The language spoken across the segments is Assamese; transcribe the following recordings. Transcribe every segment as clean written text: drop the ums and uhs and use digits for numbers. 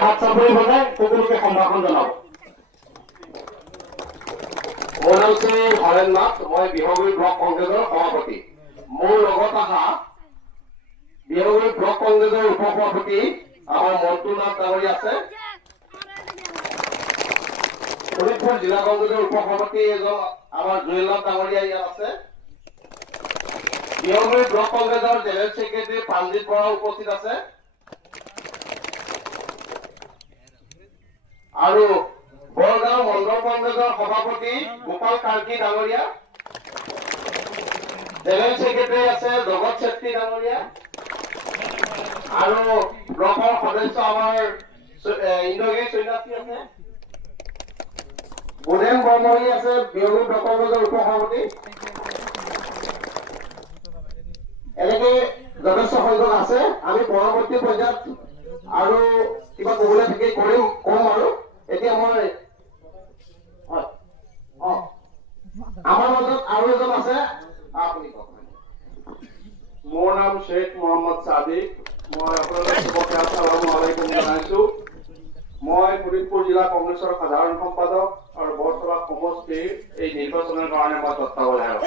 হাত চাপৰি বজাই সকলোকে সম্ভাষণ জনাব। মোৰ নাম শ্ৰী হৰেণ নাথ, মই বিহগুৰি ব্লক কংগ্ৰেছৰ সভাপতি। মোৰ লগত অহা বিহগুৰি ব্লক কংগ্ৰেছৰ উপ সভাপতি আমাৰ মন্টু নাথ ডাঙৰীয়া আছে। শোণিতপুৰ জিলা কংগ্ৰেছৰ উপ সভাপতি এজন আমাৰ জুৱেল নাথ ডাঙৰীয়া ইয়াত আছে। বিহগুৰি ব্লক কংগ্ৰেছৰ জেনেৰেল ছেক্ৰেটাৰী প্ৰাণজিৎ বৰা উপস্থিত আছে আৰু বৰগাঁও মণ্ডল কংগ্ৰেছৰ সভাপতি গোপাল কাৰ্কি ডাঙৰীয়া, জেনেৰেল ছেক্ৰেটাৰী আছে জগত চেত্ৰী ডাঙৰীয়া আৰু ব্লকৰ সদস্য আমাৰ ইন্দ্ৰগিৰি সন্যাসী আছে, বুধেন বৰমহী আছে বিহগুৰি ব্লক কংগ্ৰেছৰ উপ সভাপতি। এনেকে যথেষ্ট সংখ্যক আছে। আমি পৰৱৰ্তী পৰ্যায়ত আৰু কিবা কবলৈ থাকি কম আৰু এতিয়া মই আমাৰ মাজত আৰু এজন আছে, আপুনি কওক। মোৰ নাম শেখ মোহাম্মদ সাদিক। মই আপোনালোক চবকে আসসালামু আলাইকুম জনাইছো। মই শোণিতপুৰ জিলা কংগ্ৰেছৰ সাধাৰণ সম্পাদক আৰু বৰসভা সমষ্টিৰ এই নিৰ্বাচনৰ কাৰণে মই তত্ত্বাৱধায়ক।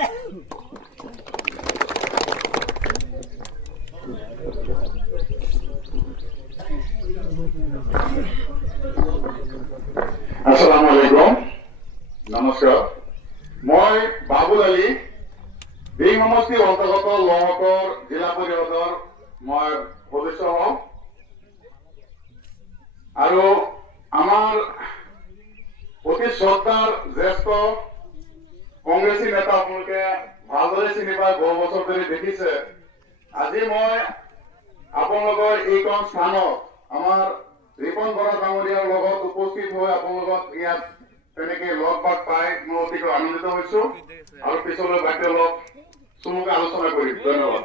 আসসালামু আলাইকুম, নমস্কাৰ। মই বাবুল আলী, বিং সমষ্টিৰ অন্তৰ্গত লহকৰ জিলা পৰিষদৰ মই সদস্য হওঁ আৰু আমাৰ অতি শ্ৰদ্ধাৰ জ্যেষ্ঠ কংগ্ৰেছী নেতা আপোনালোকে ভালদৰে চিনি পায়, বহু বছৰ ধৰি দেখিছে। আজি মই আপোনালোকৰ এইখন স্থানত আমাৰ ৰিপন বৰা ডাঙৰীয়াৰ লগত উপস্থিত হৈ আপোনালোকক ইয়াত তেনেকে লগ ভাগ পাই মই অতিকৈ আনন্দিত হৈছো আৰু পিছলৈ বাকী অলপ চমুকৈ আলোচনা কৰিম। ধন্যবাদ।